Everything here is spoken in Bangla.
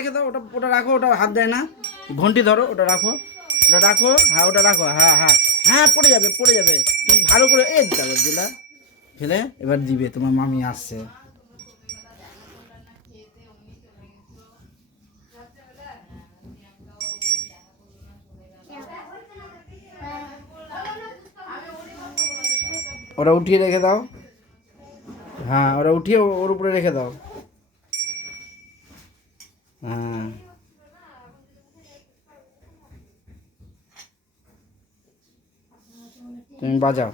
রেখে দাও, ওটা ওটা রাখো, ওটা হাত দেয় না। ঘন্টি ধরো, ওটা রাখো, ওটা রাখো, হ্যাঁ ওটা রাখো, হ্যাঁ হ্যাঁ হ্যাঁ, পড়ে যাবে পড়ে যাবে। তুমি ভালো করে এই দেখো দিলা, ফেলে এবার দিবে, তোমার মামি আসছে। ওরা উঠিয়ে রেখে দাও, হ্যাঁ ওরা উঠিয়ে ওর উপরে রেখে দাও। হ্যাঁ তুমি বাজাও।